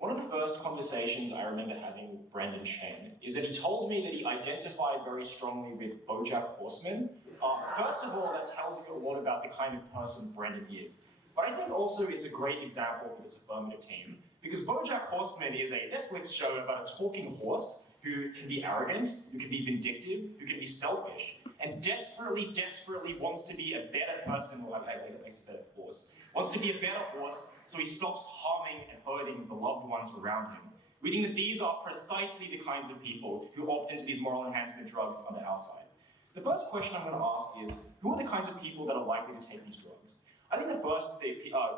One of the first conversations I remember having with Brendon Chen is that he told me that he identified very strongly with BoJack Horseman. First of all, that tells you a lot about the kind of person Brendon is. But I think also it's a great example for this affirmative team, because BoJack Horseman is a Netflix show about a talking horse who can be arrogant, who can be vindictive, who can be selfish, and desperately, desperately wants to be a better person, or it makes a better horse, wants to be a better horse so he stops harming and hurting the loved ones around him. We think that these are precisely the kinds of people who opt into these moral enhancement drugs on the outside. The first question I'm going to ask is, who are the kinds of people that are likely to take these drugs? I think the first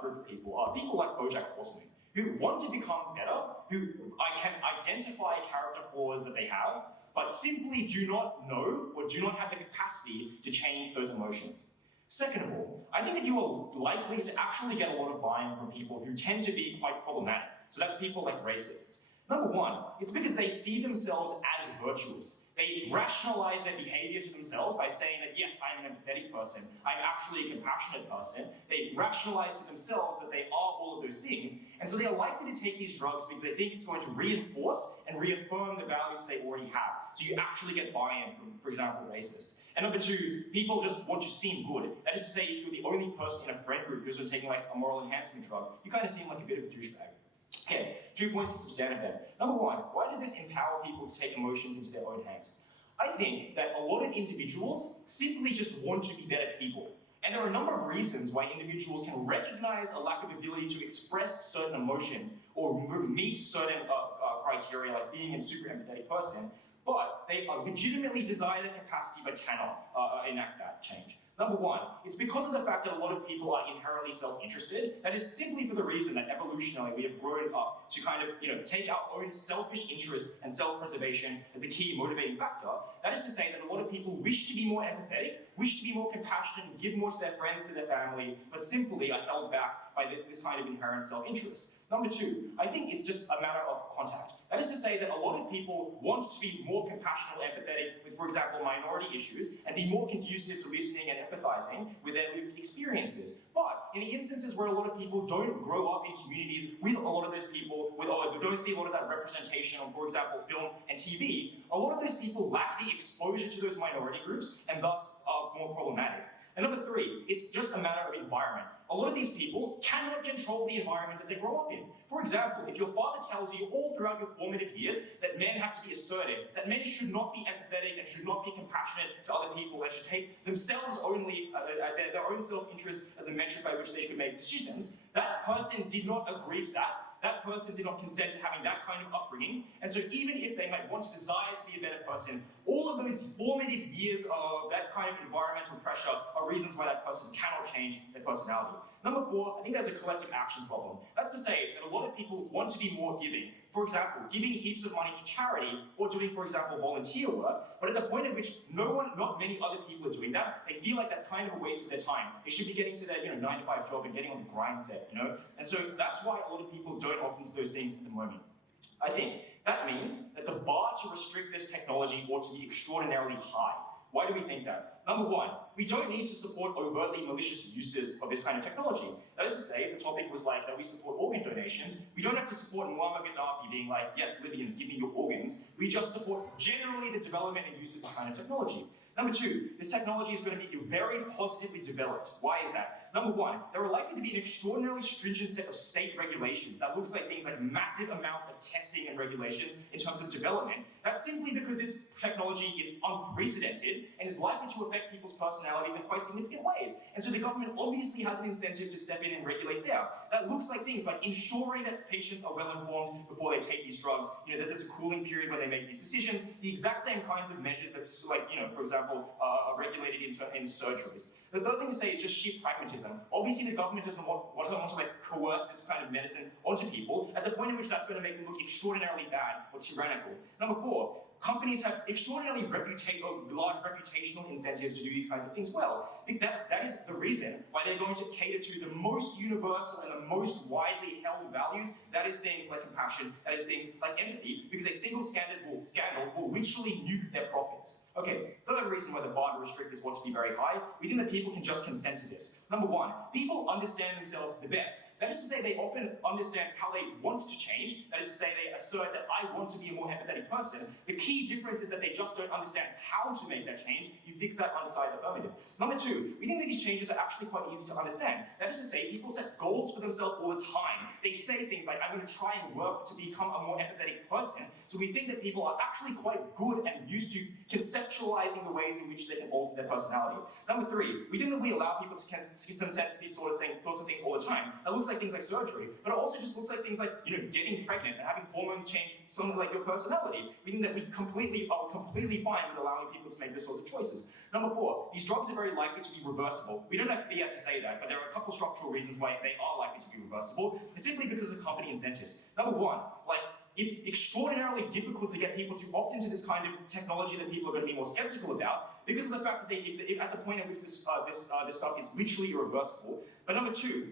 group of people are people like BoJack Horseman, who want to become better, who can identify character flaws that they have, but simply do not know or do not have the capacity to change those emotions. Second of all, I think that you are likely to actually get a lot of buy-in from people who tend to be quite problematic. So that's people like racists. Number one, it's because they see themselves as virtuous. They rationalize their behavior to themselves by saying that, yes, I'm an empathetic person, I'm actually a compassionate person. They rationalize to themselves that they are all of those things, and so they are likely to take these drugs because they think it's going to reinforce and reaffirm the values that they already have. So you actually get buy-in from, for example, racists. And number two, people just want to seem good. That is to say, if you're the only person in a friend group who's taking like a moral enhancement drug, you kind of seem like a bit of a douchebag. Okay, 2 points of substantive then. Number one, why does this empower people to take emotions into their own hands? I think that a lot of individuals simply just want to be better people. And there are a number of reasons why individuals can recognize a lack of ability to express certain emotions or meet certain criteria, like being a super empathetic person, but they legitimately desire that capacity but cannot enact that change. Number one, it's because of the fact that a lot of people are inherently self-interested. That is simply for the reason that evolutionarily we have grown up to kind of, take our own selfish interest and self-preservation as the key motivating factor. That is to say that a lot of people wish to be more empathetic, wish to be more compassionate, give more to their friends, to their family, but simply are held back by this kind of inherent self-interest. Number two, I think it's just a matter of contact. That is to say that a lot of people want to be more compassionate or empathetic with, for example, minority issues and be more conducive to listening and empathizing with their lived experiences. But in the instances where a lot of people don't grow up in communities with a lot of those people, or don't see a lot of that representation on, for example, film and TV, a lot of those people lack the exposure to those minority groups and thus are more problematic. And number three, it's just a matter of environment. A lot of these people cannot control the environment that they grow up in. For example, if your father tells you all throughout your formative years that men have to be assertive, that men should not be empathetic and should not be compassionate to other people and should take themselves only, their own self-interest as the metric by which they should make decisions, that person did not agree to that. That person did not consent to having that kind of upbringing. And so even if they might want to desire to be a better person, all of those formative years of that kind of environmental pressure are reasons why that person cannot change their personality. Number four, I think there's a collective action problem. That's to say that a lot of people want to be more giving. For example, giving heaps of money to charity or doing, for example, volunteer work, but at the point at which not many other people are doing that, they feel like that's kind of a waste of their time. They should be getting to their 9-to-5 job and getting on the grind set, And so that's why a lot of people don't opt into those things at the moment. I think that means that the bar to restrict this technology ought to be extraordinarily high. Why do we think that? Number one, we don't need to support overtly malicious uses of this kind of technology. That is to say, if the topic was like that we support organ donations, we don't have to support Muammar Gaddafi being like, yes, Libyans, give me your organs. We just support generally the development and use of this kind of technology. Number two, this technology is going to be very positively developed. Why is that? Number one, there are likely to be an extraordinarily stringent set of state regulations that looks like things like massive amounts of testing and regulations in terms of development. That's simply because this technology is unprecedented and is likely to affect people's personalities in quite significant ways. And so the government obviously has an incentive to step in and regulate there. That looks like things like ensuring that patients are well informed before they take these drugs, that there's a cooling period when they make these decisions, the exact same kinds of measures that, for example, are regulated in surgeries. The third thing to say is just sheer pragmatism. Obviously, the government doesn't want to coerce this kind of medicine onto people at the point in which that's going to make them look extraordinarily bad or tyrannical. Number four, companies have extraordinarily large reputational incentives to do these kinds of things well. I think that is the reason why they're going to cater to the most universal and the most widely held values. That is things like compassion, that is things like empathy, because a single scandal will literally nuke their profits. Okay, third reason why the bar to restrict is want to be very high, we think that people can just consent to this. Number one, people understand themselves the best. That is to say, they often understand how they want to change. That is to say, they assert that I want to be a more empathetic person. The key difference is that they just don't understand how to make that change. You fix that on the side of affirmative. Number two, we think that these changes are actually quite easy to understand. That is to say, people set goals for themselves all the time. They say things like, I'm going to try and work to become a more empathetic person. So we think that people are actually quite good and used to conceptualizing the ways in which they can alter their personality. Number three, we think that we allow people to consent to these sorts of things all the time. It looks like things like surgery, but it also just looks like things like, getting pregnant and having hormones change something like your personality. We think that we are completely fine with allowing people to make those sorts of choices. Number four, these drugs are very likely to be reversible. We don't have fiat to say that, but there are a couple structural reasons why they are likely to be reversible, simply because of company incentives. Number one, it's extraordinarily difficult to get people to opt into this kind of technology that people are going to be more skeptical about because of the fact that at the point at which this stuff is literally irreversible. But number two,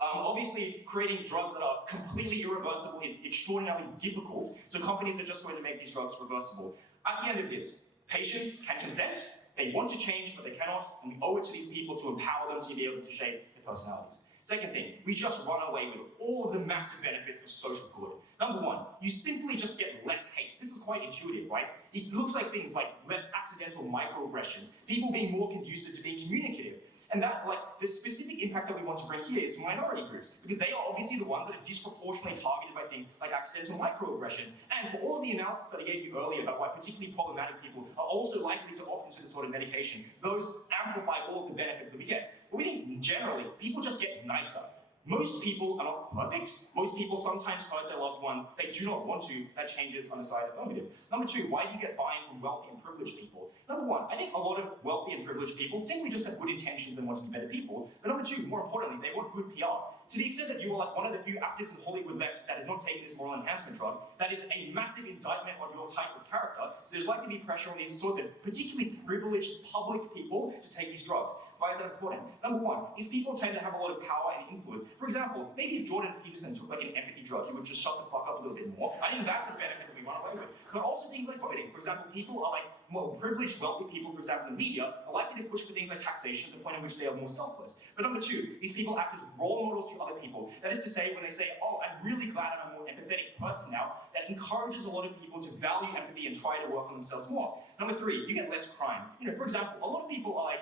obviously creating drugs that are completely irreversible is extraordinarily difficult, so companies are just going to make these drugs reversible. At the end of this, patients can consent, they want to change, but they cannot, and we owe it to these people to empower them to be able to shape their personalities. Second thing, we just run away with all of the massive benefits of social good. Number one, you simply just get less hate. This is quite intuitive, right? It looks like things like less accidental microaggressions, people being more conducive to being communicative. And that, the specific impact that we want to bring here is to minority groups, because they are obviously the ones that are disproportionately targeted by things like accidental microaggressions. And for all of the analysis that I gave you earlier about why particularly problematic people are also likely to opt into this sort of medication, those amplify all of the benefits that we get. But we think generally, people just get nicer. Most people are not perfect. Most people sometimes hurt their loved ones. They do not want to. That changes on the side of affirmative. Number two, why do you get buy-in from wealthy and privileged people? Number one, I think a lot of wealthy and privileged people simply just have good intentions and want to be better people. But number two, more importantly, they want good PR. To the extent that you are one of the few actors in Hollywood left that has not taken this moral enhancement drug, that is a massive indictment on your type of character. So there's likely to be pressure on these sorts of particularly privileged public people to take these drugs. Why is that important? Number one, these people tend to have a lot of power and influence. For example, maybe if Jordan Peterson took an empathy drug, he would just shut the fuck up a little bit more. I think that's a benefit that we run away with. But also things like voting. For example, people are more privileged, wealthy people, for example, in the media, are likely to push for things like taxation to the point at which they are more selfless. But number two, these people act as role models to other people. That is to say, when they say, oh, I'm really glad I'm a more empathetic person now, that encourages a lot of people to value empathy and try to work on themselves more. Number three, you get less crime. For example, a lot of people are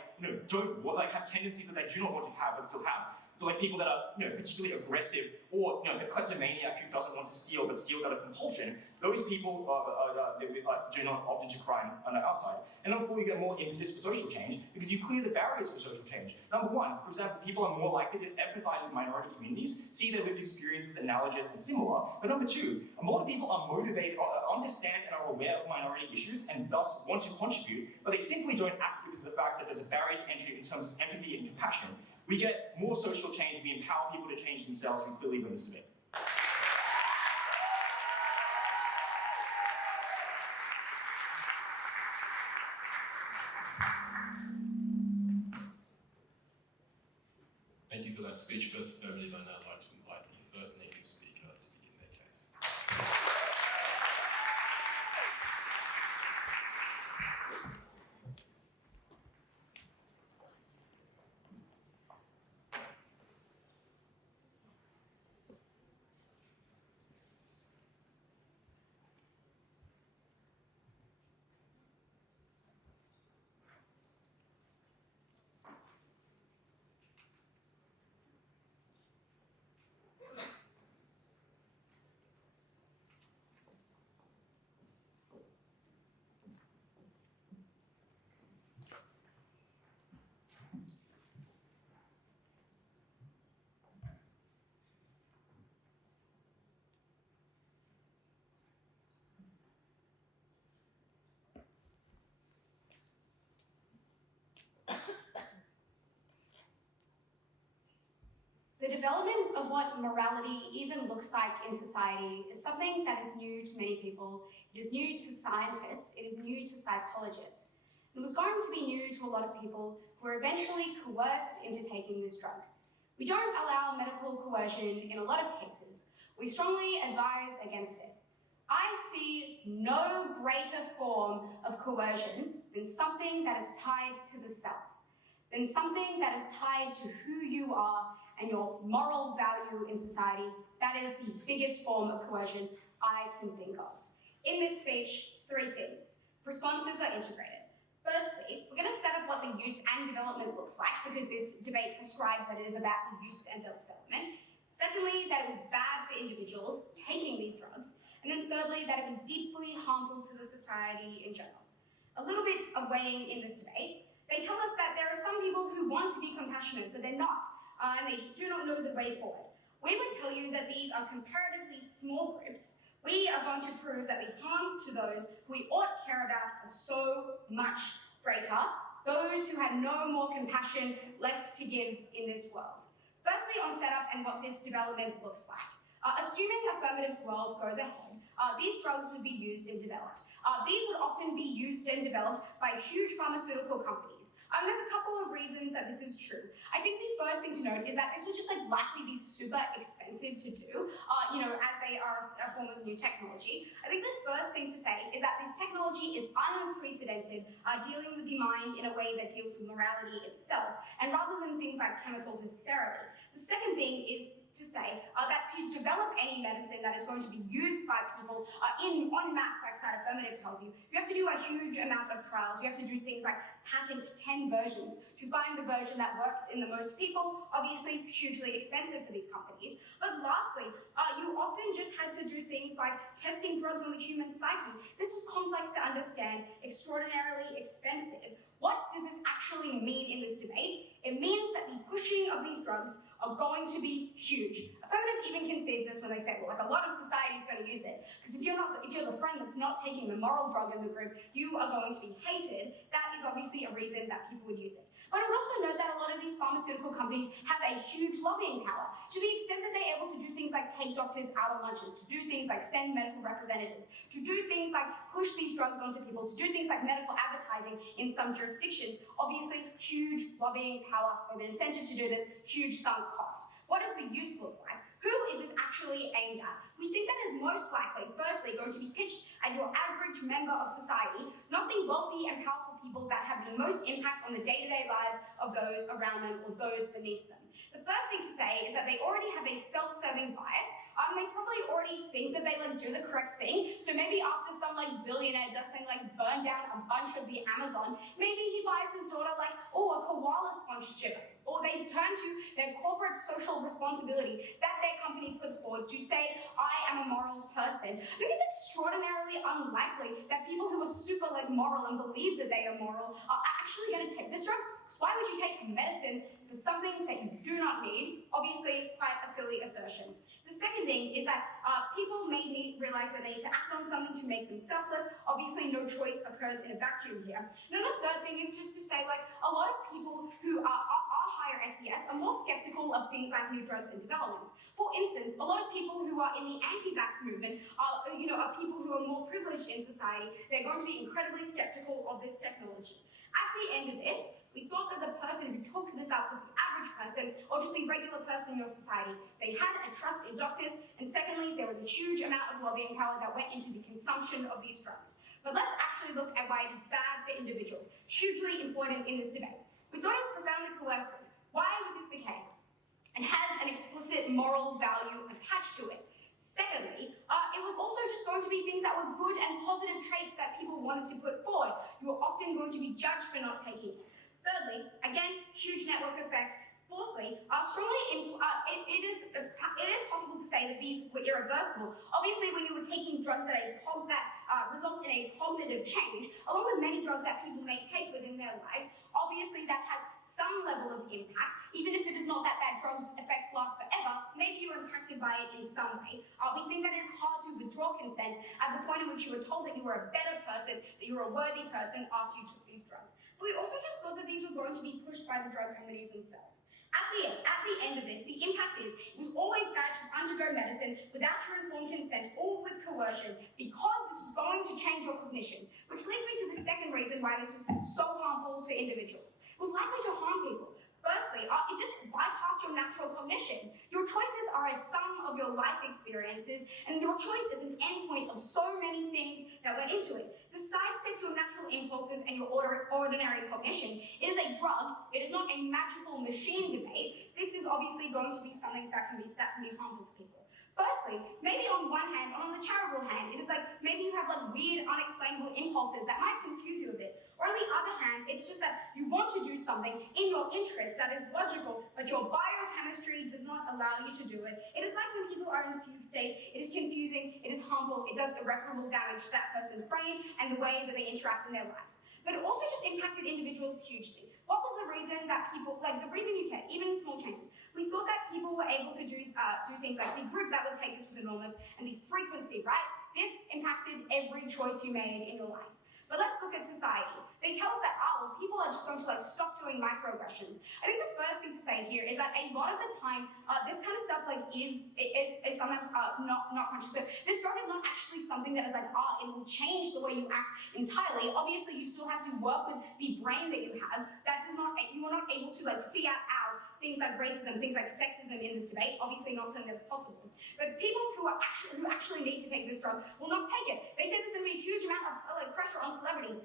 don't have tendencies that they do not want to have but still have. Like people that are particularly aggressive, or the kleptomaniac who doesn't want to steal but steals out of compulsion. Those people do not opt into crime on the outside. And number four, you get more impetus for social change because you clear the barriers for social change. Number one, for example, people are more likely to empathize with minority communities, see their lived experiences analogous and similar. But number two, a lot of people are motivated, understand and are aware of minority issues and thus want to contribute, but they simply don't act because of the fact that there's a barrier to entry in terms of empathy and compassion. We get more social change, we empower people to change themselves, we clearly win this debate. Thank you for that speech. First affirmative, I'd now like to invite the first native speaker to begin their case. The development of what morality even looks like in society is something that is new to many people. It is new to scientists, it is new to psychologists. It was going to be new to a lot of people who were eventually coerced into taking this drug. We don't allow medical coercion in a lot of cases. We strongly advise against it. I see no greater form of coercion than something that is tied to the self, than something that is tied to who you are and your moral value in society. That is the biggest form of coercion I can think of. In this speech, 3 things. Responses are integrated. Firstly, we're going to set up what the use and development looks like, because this debate prescribes that it is about the use and development. Secondly, that it was bad for individuals taking these drugs. And then thirdly, that it was deeply harmful to the society in general. A little bit of weighing in this debate. They tell us that there are some people who want to be compassionate, but they're not, and they just do not know the way forward. We would tell you that these are comparatively small groups. We are going to prove that the harms to those who we ought to care about are so much greater, those who had no more compassion left to give in this world. Firstly, on setup and what this development looks like. Assuming Affirmative's world goes ahead, these drugs would be used and developed. These would often be used and developed by huge pharmaceutical companies. There's a couple of reasons that this is true. I think the first thing to note is that this would just likely be super expensive to do, as they are a form of new technology. I think the first thing to say is that this technology is unprecedented, dealing with the mind in a way that deals with morality itself, and rather than things like chemicals necessarily. The second thing is to say that to develop any medicine that is going to be used by people en masse, like Side Affirmative tells you, you have to do a huge amount of trials. You have to do things like patent 10 versions to find the version that works in the most people, obviously hugely expensive for these companies. But lastly, you often just had to do things like testing drugs on the human psyche. This was complex to understand, extraordinarily expensive. What does this actually mean in this debate? It means that the pushing of these drugs are going to be huge. Affirmative even concedes this when they say, well, a lot of society is going to use it. Because if you're the friend that's not taking the moral drug in the group, you are going to be hated. That is obviously a reason that people would use it. But I would also note that a lot of these pharmaceutical companies have a huge lobbying power, to the extent that they're able to do things like take doctors out on lunches, to do things like send medical representatives, to do things like push these drugs onto people, to do things like medical advertising in some jurisdictions. Obviously, huge lobbying power with an incentive to do this, huge sunk cost. What does the use look like? Who is this actually aimed at? We think that is most likely, firstly, going to be pitched at your average member of society, not the wealthy and powerful people that have the most impact on the day-to-day lives of those around them or those beneath them. The first thing to say is that they already have a self-serving bias. They probably already think that they do the correct thing. So maybe after some billionaire does something burn down a bunch of the Amazon, maybe he buys his daughter a koala sponsorship, or they turn to their corporate social responsibility that their company puts forward to say, I am a moral person. I think it's extraordinarily unlikely that people who are super moral and believe that they are moral are actually going to take this drug. Because why would you take medicine for something that you do not need? Obviously, quite a silly assertion. The second thing is that people may realize that they need to act on something to make them selfless. Obviously, no choice occurs in a vacuum here. And then the third thing is just to say, a lot of people who are higher SES are more skeptical of things like new drugs and developments. For instance, a lot of people who are in the anti-vax movement are people who are more privileged in society. They're going to be incredibly skeptical of this technology. At the end of this, we thought that the person who took this up was the average person, or just the regular person in your society. They had a trust in doctors, and secondly, there was a huge amount of lobbying power that went into the consumption of these drugs. But let's actually look at why it is bad for individuals, hugely important in this debate. We thought it was profoundly coercive. Why was this the case? It has an explicit moral value attached to it. Secondly, it was also just going to be things that were good and positive traits that people wanted to put forward. You were often going to be judged for not taking it. Thirdly, again, huge network effect. Fourthly, it is possible to say that these were irreversible. Obviously, when you were taking drugs that result in a cognitive change, along with many drugs that people may take within their lives, obviously that has some level of impact, even if it is not that drug's effects last forever. Maybe you were impacted by it in some way. We think that it is hard to withdraw consent at the point in which you were told that you were a better person, that you were a worthy person after you took these drugs. But we also just thought that these were going to be pushed by the drug companies themselves. At the end of this, the impact is it was always bad to undergo medicine without your informed consent or with coercion because this was going to change your cognition, which leads me to the second reason why this was so harmful to individuals. It was likely to harm people. Firstly, it just bypassed your natural cognition. Your choices are a sum of your life experiences, and your choice is an endpoint of so many things that went into it. The sidesteps your natural impulses and your ordinary cognition. It is a drug. It is not a magical machine debate. This is obviously going to be something that can be harmful to people. Firstly, maybe on one hand, or on the charitable hand, it is like maybe you have like weird, unexplainable impulses that might confuse you a bit. Or on the other hand, it's just that you want to do something in your interest that is logical, but your biochemistry does not allow you to do it. It is like when people are in the fugue state, it is confusing, it is harmful, it does irreparable damage to that person's brain and the way that they interact in their lives. But it also just impacted individuals hugely. What was the reason that people, like the reason you care, even small changes? We thought that people were able to do things like the group that would take this was enormous, and the frequency, right? This impacted every choice you made in your life. But let's look at society. They tell us that, well, people are just going to like stop doing microaggressions. I think the first thing to say here is that a lot of the time, this kind of stuff like is sometimes not conscious. So this drug is not actually something that is like, it will change the way you act entirely. Obviously, you still have to work with the brain that you have. That does not, you are not able to like fiat out things like racism, things like sexism in this debate. Obviously, not something that's possible. But people who actually need to take this drug will not take it. They say there's going to be a huge amount of like pressure on celebrities.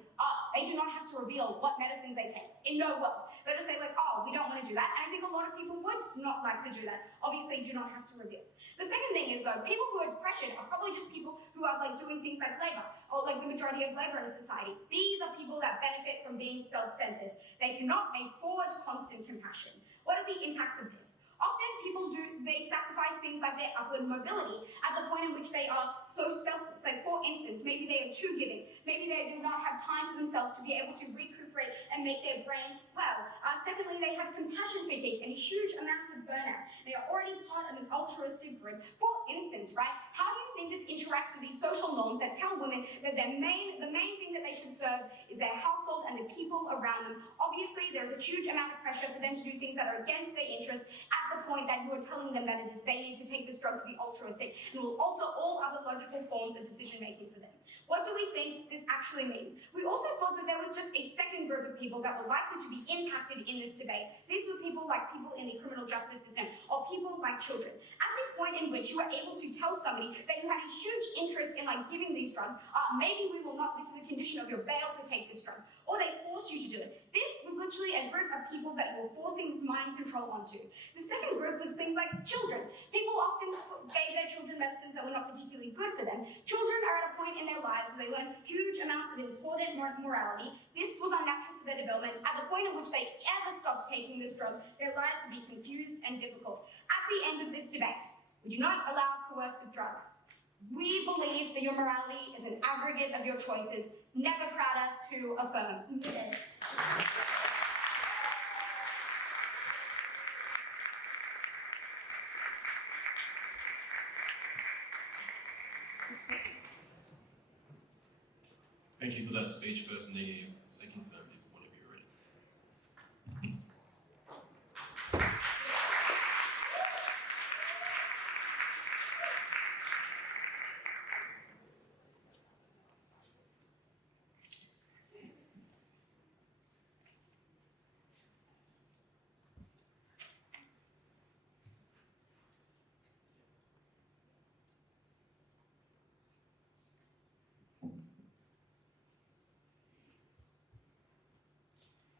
They do not have to reveal what medicines they take. In no world. They'll just say like, we don't want to do that. And I think a lot of people would not like to do that. Obviously, you do not have to reveal. The second thing is though, people who are pressured are probably just people who are like doing things like labor, or like the majority of labor in society. These are people that benefit from being self-centered. They cannot afford constant compassion. What are the impacts of this? Often people they sacrifice things like their upward mobility at the point in which they are so selfless. Like for instance, maybe they are too giving. Maybe they do not have time for themselves to be able to recuperate and make their brain well. Secondly, they have compassion fatigue and huge amounts of burnout. They are already part of an altruistic group. For instance, right, how do you think this interacts with these social norms that tell women that the main thing that they should serve is their household and the people around them? Obviously, there's a huge amount of pressure for them to do things that are against their interests at the point that you are telling them that they need to take this drug to be altruistic and will alter all other logical forms of decision making for them. What do we think this actually means? We also thought that there was just a second group of people that were likely to be impacted in this debate. These were people like people in the criminal justice system or people like children. At the point in which you were able to tell somebody that you had a huge interest in like giving these drugs, maybe we will not, this is a condition of your bail to take this drug, or they forced you to do it. This was literally a group of people that you were forcing this mind control onto. The second group was things like children. People often gave their children medicines that were not particularly good for them. Children are at a point in their lives where they learn huge amounts of important morality. This was unnatural for their development. At the point at which they ever stopped taking this drug, their lives would be confused and difficult. At the end of this debate, we do not allow coercive drugs. We believe that your morality is an aggregate of your choices. Never prouder to affirm. Thank you for that speech, first negative, second affirmative, whenever you're ready.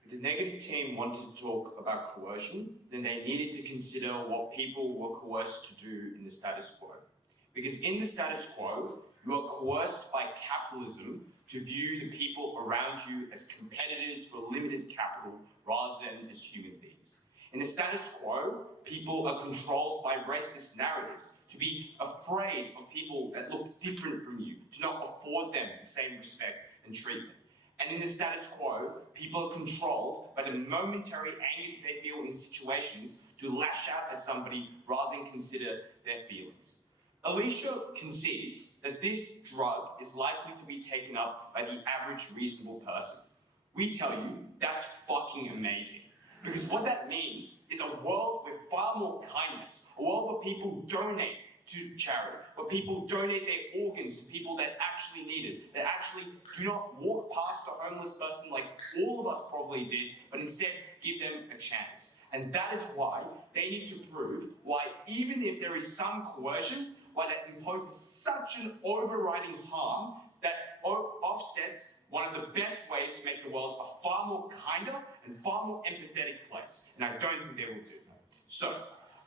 If the negative team wanted to talk about coercion, then they needed to consider what people were coerced to do in the status quo. Because in the status quo, you are coerced by capitalism to view the people around you as competitors for limited capital rather than as human beings. In the status quo, people are controlled by racist narratives, to be afraid of people that look different from you, to not afford them the same respect and treatment. And in the status quo, people are controlled by the momentary anger that they feel in situations to lash out at somebody rather than consider their feelings. Aleisha concedes that this drug is likely to be taken up by the average reasonable person. We tell you that's fucking amazing. Because what that means is a world with far more kindness, a world where people donate to charity, where people donate their organs to people that actually need it, that actually do not walk past a homeless person like all of us probably did, but instead give them a chance. And that is why they need to prove why, even if there is some coercion, why that imposes such an overriding harm that offsets one of the best ways to make the world a far more kinder and far more empathetic place. And I don't think they will do. So,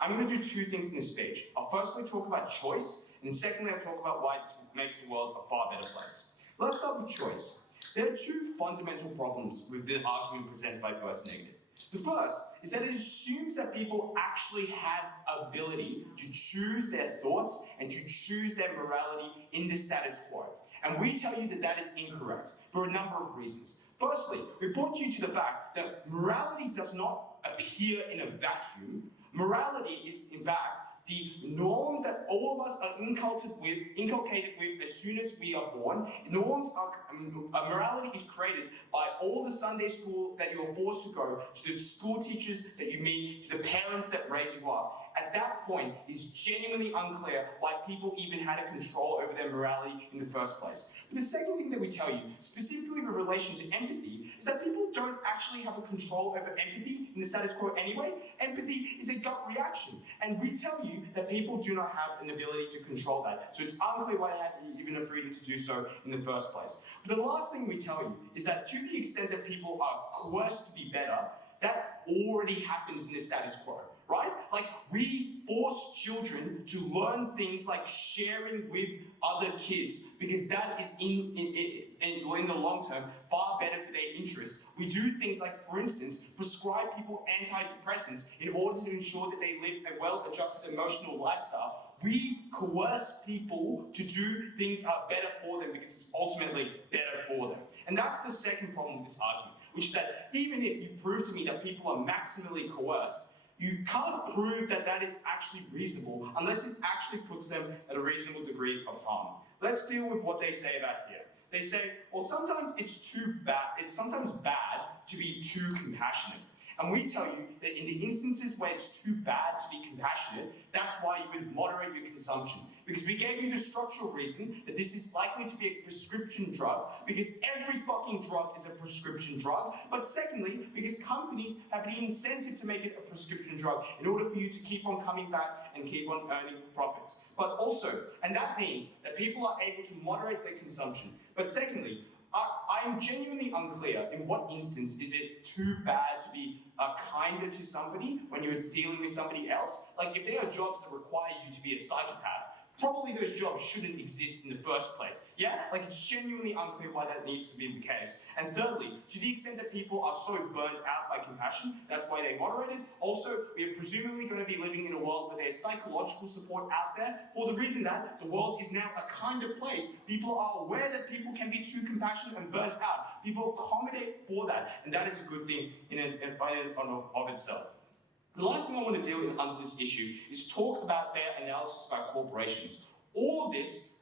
I'm going to do two things in this speech. I'll firstly talk about choice, and secondly I'll talk about why this makes the world a far better place. Let's start with choice. There are two fundamental problems with the argument presented by First Negative. The first is that it assumes that people actually have ability to choose their thoughts and to choose their morality in the status quo. And we tell you that that is incorrect for a number of reasons. Firstly, we point you to the fact that morality does not appear in a vacuum. Morality is, in fact, the norms that all of us are inculcated with as soon as we are born. Morality is created by all the Sunday school that you are forced to go, to the school teachers that you meet, to the parents that raise you up. At that point, it's genuinely unclear why people even had a control over their morality in the first place. But the second thing that we tell you, specifically with relation to empathy, is that people don't actually have a control over empathy in the status quo anyway. Empathy is a gut reaction. And we tell you that people do not have an ability to control that. So it's unclear why they have even a freedom to do so in the first place. But the last thing we tell you is that to the extent that people are coerced to be better, that already happens in the status quo. Right? Like, we force children to learn things like sharing with other kids because that is, in the long term, far better for their interest. We do things like, for instance, prescribe people antidepressants in order to ensure that they live a well-adjusted emotional lifestyle. We coerce people to do things that are better for them because it's ultimately better for them. And that's the second problem with this argument, which is that even if you prove to me that people are maximally coerced, you can't prove that that is actually reasonable unless it actually puts them at a reasonable degree of harm. Let's deal with what they say about here. They say, well, sometimes it's sometimes bad to be too compassionate. And we tell you that in the instances where it's too bad to be compassionate, that's why you would moderate your consumption. Because we gave you the structural reason that this is likely to be a prescription drug, because every fucking drug is a prescription drug. But secondly, because companies have the incentive to make it a prescription drug in order for you to keep on coming back and keep on earning profits. But also, and that means that people are able to moderate their consumption. But secondly, I'm genuinely unclear in what instance is it too bad to be kinder to somebody when you're dealing with somebody else. Like, if there are jobs that require you to be a psychopath, probably those jobs shouldn't exist in the first place. Yeah? Like, it's genuinely unclear why that needs to be the case. And thirdly, to the extent that people are so burned out by compassion, that's why they moderated. Also, we are presumably going to be living in a world where there's psychological support out there for the reason that the world is now a kinder place. People are aware that people can be too compassionate and burnt out. People accommodate for that, and that is a good thing in and of itself. The last thing I want to deal with under this issue is talk about their analysis about corporations. All of this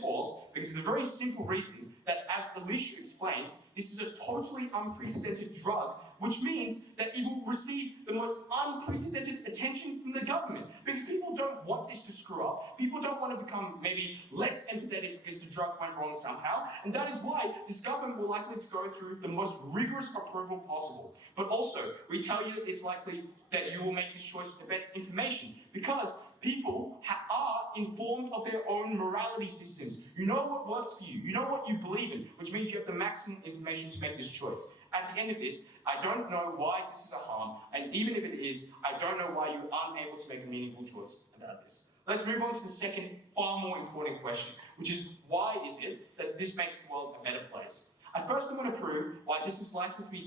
falls because of the very simple reason that, as Aleisha explains, this is a totally unprecedented drug, which means that it will receive the most unprecedented attention from the government. Because people don't want this to screw up. People don't want to become maybe less empathetic because the drug went wrong somehow. And that is why this government will likely to go through the most rigorous approval possible. But also, we tell you it's likely that you will make this choice with the best information, because people are informed of their own morality systems. You know what works for you. You know what you believe in, which means you have the maximum information to make this choice. At the end of this, I don't know why this is a harm, and even if it is, I don't know why you aren't able to make a meaningful choice about this. Let's move on to the second, far more important question, which is, why is it that this makes the world a better place? I first want to prove why this is likely to be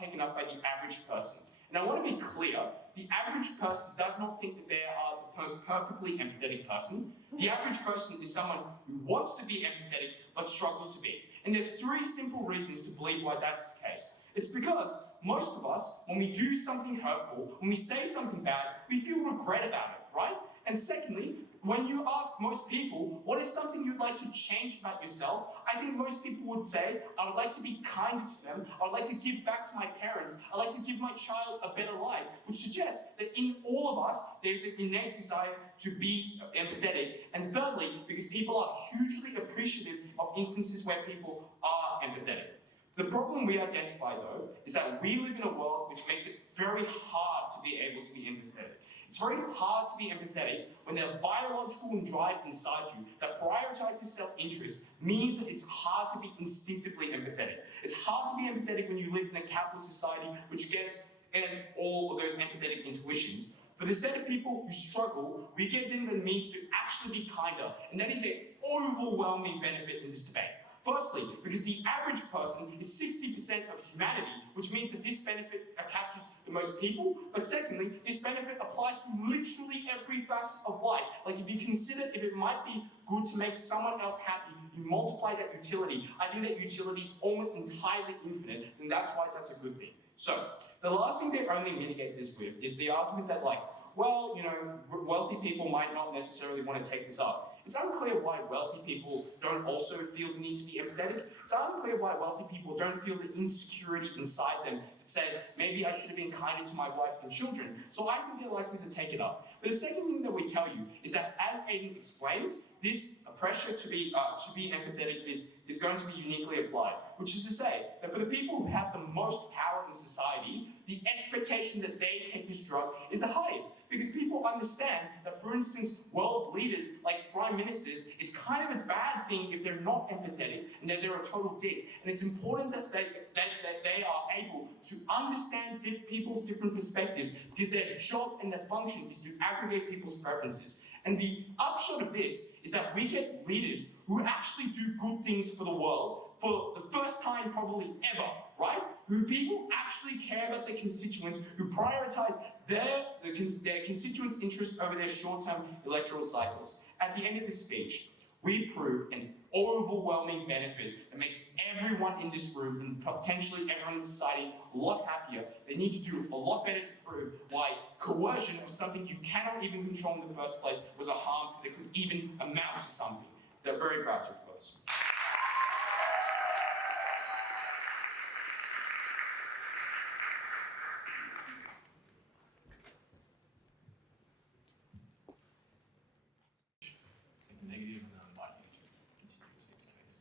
taken up by the average person. And I want to be clear, the average person does not think that they are the most perfectly empathetic person. The average person is someone who wants to be empathetic but struggles to be. And there are three simple reasons to believe why that's the case. It's because most of us, when we do something hurtful, when we say something bad, we feel regret about it, right? And secondly, when you ask most people, what is something you'd like to change about yourself? I think most people would say, I would like to be kinder to them, I would like to give back to my parents, I'd like to give my child a better life, which suggests that in all of us, there's an innate desire to be empathetic. And thirdly, because people are hugely appreciative of instances where people are empathetic. The problem we identify, though, is that we live in a world which makes it very hard to be able to be empathetic. It's very hard to be empathetic when the biological drive inside you that prioritizes self-interest means that it's hard to be instinctively empathetic. It's hard to be empathetic when you live in a capitalist society which gets all of those empathetic intuitions. For the set of people who struggle, we give them the means to actually be kinder, and that is an overwhelming benefit in this debate. Firstly, because the average person is 60% of humanity, which means that this benefit captures the most people. But secondly, this benefit applies to literally every facet of life. Like if you consider if it might be good to make someone else happy, you multiply that utility. I think that utility is almost entirely infinite, and that's why that's a good thing. So, the last thing they only mitigate this with is the argument that well, wealthy people might not necessarily want to take this up. It's unclear why wealthy people don't also feel the need to be empathetic. It's unclear why wealthy people don't feel the insecurity inside them that says, maybe I should have been kinder to my wife and children. So I think they're likely to take it up. But the second thing that we tell you is that, as Aidan explains, this pressure to be empathetic is going to be uniquely applied. Which is to say that for the people who have the most power in society, the expectation that they take this drug is the highest. Because people understand that, for instance, world leaders like prime ministers, it's kind of a bad thing if they're not empathetic and that they're a total dick. And it's important that they are able to understand people's different perspectives, because their job and their function is to aggregate people's preferences. And the upshot of this is that we get leaders who actually do good things for the world for the first time probably ever, right? Who people actually care about their constituents, who prioritize their constituents' interests over their short-term electoral cycles. At the end of this speech, we prove an overwhelming benefit that makes everyone in this room and potentially everyone in society a lot happier. They need to do a lot better to prove why coercion of something you cannot even control in the first place was a harm that could even amount to something. They're very proud to close. Something negative, and I invite you to continue the same space.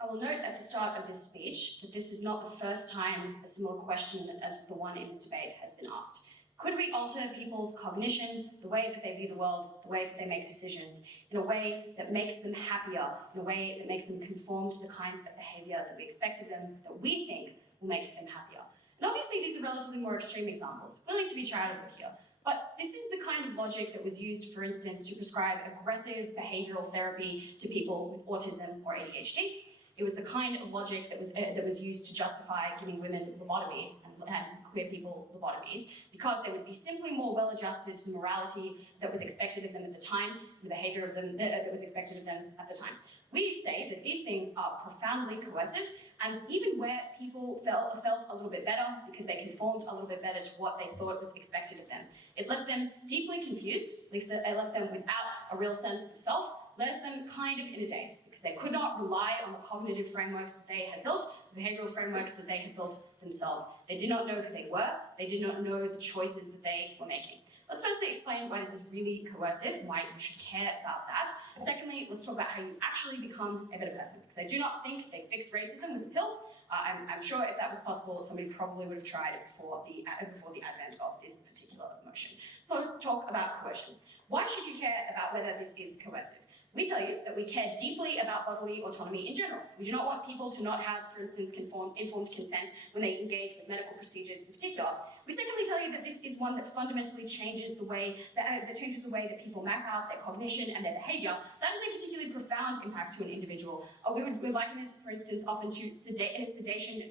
I will note at the start of this speech that this is not the first time a similar question as the one in this debate has been asked. Could we alter people's cognition, the way that they view the world, the way that they make decisions, in a way that makes them happier, in a way that makes them conform to the kinds of behaviour that we expect of them, that we think will make them happier? And obviously these are relatively more extreme examples, willing to be charitable here. But this is the kind of logic that was used, for instance, to prescribe aggressive behavioural therapy to people with autism or ADHD. It was the kind of logic that was used to justify giving women lobotomies and queer people lobotomies, because they would be simply more well-adjusted to the morality that was expected of them at the time, the behaviour of them that was expected of them at the time. We say that these things are profoundly coercive, and even where people felt a little bit better because they conformed a little bit better to what they thought was expected of them, it left them deeply confused, it left them without a real sense of self, left them kind of in a daze, because they could not rely on the cognitive frameworks that they had built, the behavioural frameworks that they had built themselves. They did not know who they were, they did not know the choices that they were making. Let's firstly explain why this is really coercive, why you should care about that. Secondly, let's talk about how you actually become a better person, because I do not think they fix racism with a pill. I'm sure if that was possible, somebody probably would have tried it before the advent of this particular motion. So talk about coercion. Why should you care about whether this is coercive? We tell you that we care deeply about bodily autonomy in general. We do not want people to not have, for instance, informed consent when they engage with medical procedures in particular. We secondly tell you that this is one that fundamentally changes the way that people map out their cognition and their behaviour. That is a particularly profound impact to an individual. We liken this, for instance, often to sedation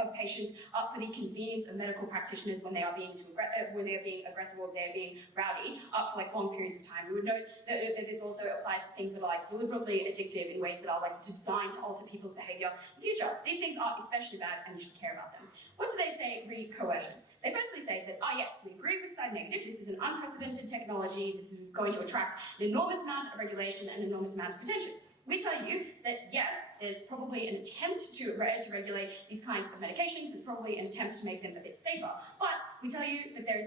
of patients for the convenience of medical practitioners when they are being aggressive or they're being rowdy for like long periods of time. We would note that this also applies to things that are like deliberately addictive in ways that are like designed to alter people's behaviour in the future. These things are especially bad and you should care about them. What do they say re coercion? They firstly say that, yes, we agree with side negative, this is an unprecedented technology, this is going to attract an enormous amount of regulation and an enormous amount of attention. We tell you that yes, there's probably an attempt to regulate these kinds of medications, there's probably an attempt to make them a bit safer, but we tell you that there's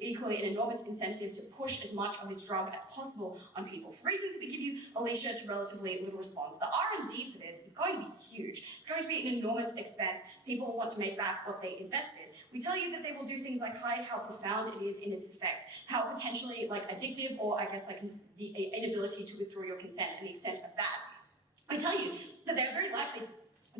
equally an enormous incentive to push as much of this drug as possible on people. For reasons we give you, Aleisha, to relatively little response. The R&D for this is going to be huge. It's going to be an enormous expense. People want to make back what they invested. We tell you that they will do things like hide how profound it is in its effect, how potentially like addictive or I guess like the inability to withdraw your consent and the extent of that. I tell you that they're very likely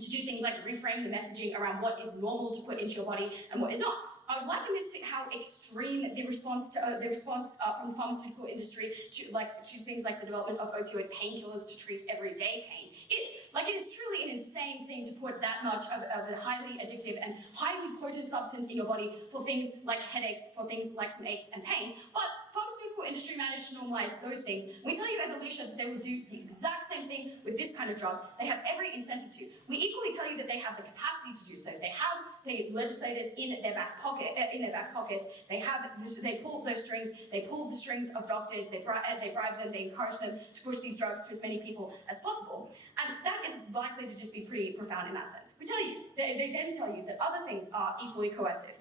to do things like reframe the messaging around what is normal to put into your body and what is not. I would liken this to how extreme the response from the pharmaceutical industry to things like the development of opioid painkillers to treat everyday pain is. Like, it is truly an insane thing to put that much of a highly addictive and highly potent substance in your body for things like headaches, for things like some aches and pains. But pharmaceutical industry managed to normalize those things. We tell you at Aleisha that they will do the exact same thing with this kind of drug. They have every incentive to. We equally tell you that they have the capacity to do so. They have the legislators in their back pockets. They pull those strings. They pull the strings of doctors. They bribe them. They encourage them to push these drugs to as many people as possible. And that is likely to just be pretty profound in that sense. We tell you. They then tell you that other things are equally coercive.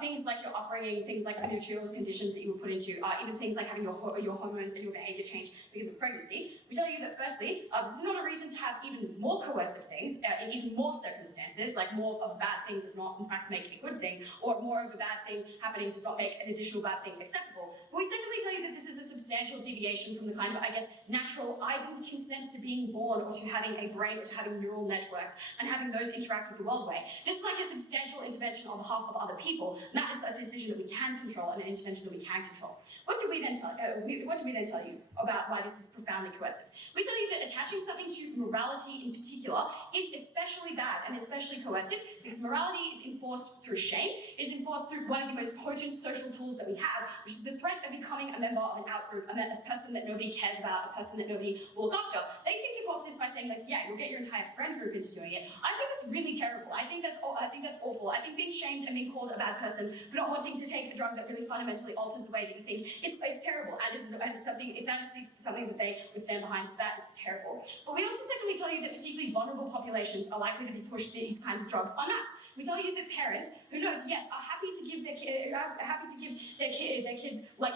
Things like your upbringing, things like the material conditions that you were put into, even things like having your hormones and your behaviour change because of pregnancy. We tell you that firstly, this is not a reason to have even more coercive things in even more circumstances, like more of a bad thing does not in fact make a good thing, or more of a bad thing happening does not make an additional bad thing acceptable. But we secondly tell you that this is a substantial deviation from the kind of, I guess, natural Aidan consent to being born or to having a brain or to having neural networks and having those interact with the world way. This is like a substantial intervention on behalf of other people. And that is a decision that we can control and an intervention that we can control. What do we then tell you about why this is profoundly coercive? We tell you that attaching something to morality in particular is especially bad and especially coercive because morality is enforced through shame. It is enforced through one of the most potent social tools that we have, which is the threat of becoming a member of an outgroup, a person that nobody cares about, a person that nobody will look after. They seem to co-opt this by saying like, yeah, you'll get your entire friend group into doing it. I think that's really terrible. I think that's awful. I think being shamed and being called a bad person for not wanting to take a drug that really fundamentally alters the way that you think is terrible, and is something, if that is something that they would stand behind, that is terrible. But we also secondly tell you that particularly vulnerable populations are likely to be pushed these kinds of drugs en masse. We tell you that parents who know, yes, are happy to give their kids like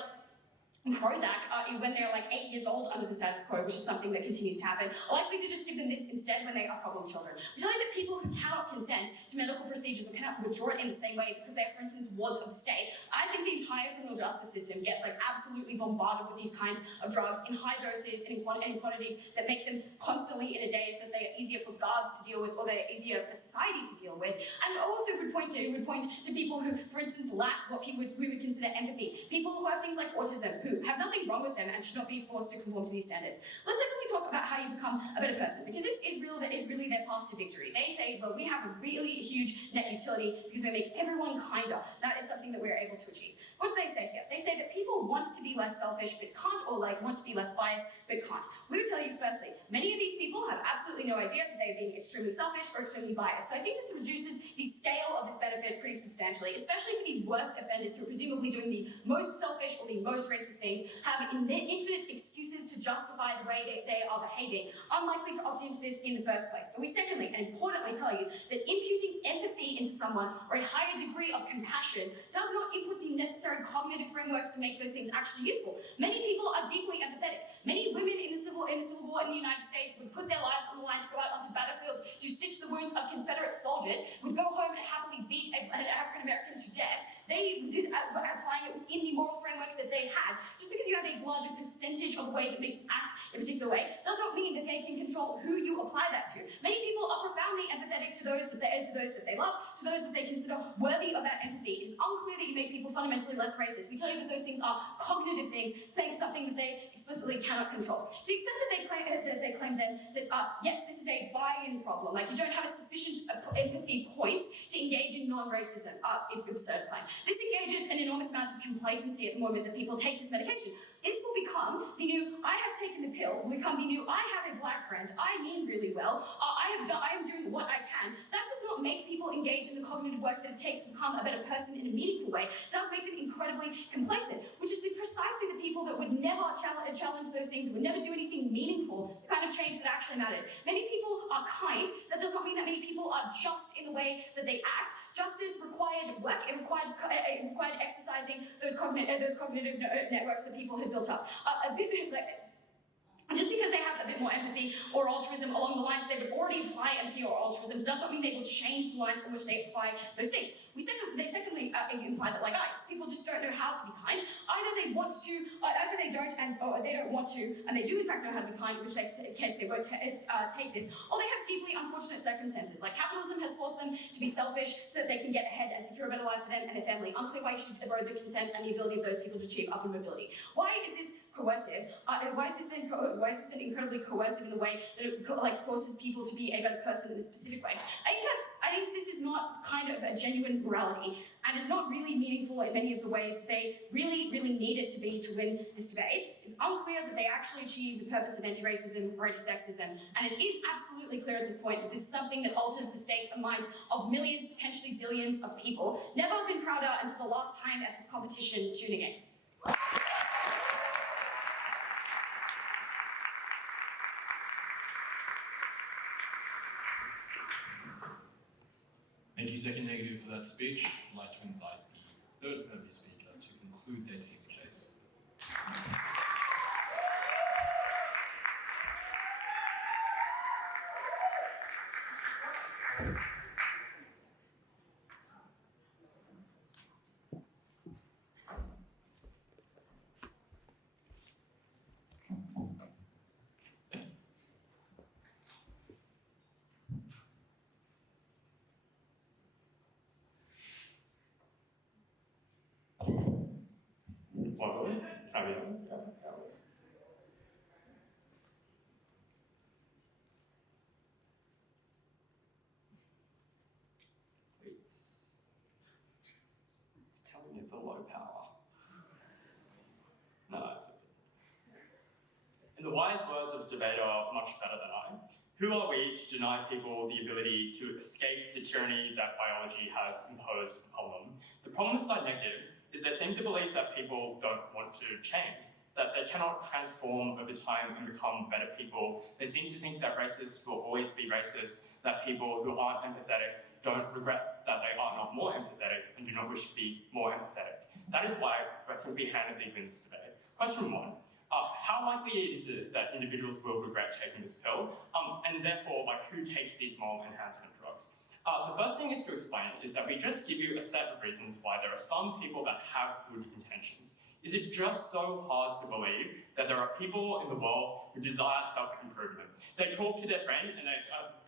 Prozac when they're like 8 years old under the status quo, which is something that continues to happen, are likely to just give them this instead when they are problem children. We tell you that people who cannot consent to medical procedures or cannot withdraw it in the same way because they're, for instance, wards of the state, I think the entire criminal justice system gets like absolutely bombarded with these kinds of drugs in high doses and in quantities that make them constantly in a day so that they are easier for guards to deal with or they're easier for society to deal with. And also would point to people who, for instance, lack what we would consider empathy. People who have things like autism, who have nothing wrong with them and should not be forced to conform to these standards. Let's definitely talk about how you become a better person, because this is really their path to victory. They say, well, we have a really huge net utility because we make everyone kinder. That is something that we're able to achieve. What do they say here? They say that people want to be less selfish but can't, or like want to be less biased but can't. We would tell you firstly, many of these people have absolutely no idea that they're being extremely selfish or extremely biased. So I think this reduces the scale of this benefit pretty substantially, especially for the worst offenders who are presumably doing the most selfish or the most racist things, have infinite excuses to justify the way they are behaving, unlikely to opt into this in the first place. But we secondly and importantly tell you that imputing empathy into someone or a higher degree of compassion does not input the necessary cognitive frameworks to make those things actually useful. Many people are deeply empathetic. Many women in the Civil War in the United States would put their lives on the line to go out onto battlefields to stitch the wounds of Confederate soldiers would go home and happily beat an African American to death. They did applying it within the moral framework that they had. Just because you have a larger percentage of the way that makes them act in a particular way does not mean that they can control who you apply that to. Many people are profoundly empathetic to those that they love, to those that they consider worthy of that empathy. It is unclear that you make people fundamentally less racist. We tell you that those things are cognitive things, saying something that they explicitly cannot control. To the extent that they claim then that yes, this is a buy-in problem, like you don't have a sufficient empathy points to engage in non-racism. Absurd claim. This engages an enormous amount of complacency at the moment that people take this medication. This will become the new, I have taken the pill, will become the new, I have a black friend, I mean really well, I am doing what I can. That does not make people engage in the cognitive work that it takes to become a better person in a meaningful way. It does make them incredibly complacent, which is precisely the people that would never challenge those things, would never do anything meaningful, the kind of change that actually mattered. Many people are kind. That does not mean that many people are just in the way that they act. Justice required work. It required exercising those cognitive networks that people had built up. Just because they have a bit more empathy or altruism along the lines they would already apply empathy or altruism does not mean they will change the lines on which they apply those things. They secondly imply that, like us, people just don't know how to be kind. Either they want to, either they don't, or they don't want to, and they do in fact know how to be kind, in which case they won't take this, or they have deeply unfortunate circumstances, like capitalism has forced them to be selfish so that they can get ahead and secure a better life for them and their family. Unclear why you should erode the consent and the ability of those people to achieve upward mobility. Why is this coercive? Why is this then incredibly coercive in the way that it forces people to be a better person in a specific way? I think this is not kind of a genuine morality, and is not really meaningful in many of the ways that they really need it to be to win this debate. It's unclear that they actually achieve the purpose of anti-racism or anti-sexism, and it is absolutely clear at this point that this is something that alters the states and minds of millions, potentially billions of people. Never been prouder, and for the last time at this competition, tuning in. Thank you, Second Negative, for that speech. I'd like to invite the third Affirmative speaker to conclude their team's case. It's telling me it's a low power. No, it's okay. In the wise words of a debater much better than I, who are we to deny people the ability to escape the tyranny that biology has imposed upon them? The problem with side negative is they seem to believe that people don't want to change, that they cannot transform over time and become better people. They seem to think that racists will always be racist, that people who aren't empathetic don't regret that they are not more empathetic and do not wish to be more empathetic. That is why I think we handedly win this debate. Question 1. How likely is it that individuals will regret taking this pill, and therefore, who takes these moral enhancement drugs? The first thing is to explain is that we just give you a set of reasons why there are some people that have good intentions. Is it just so hard to believe that there are people in the world who desire self-improvement? They talk to their friend and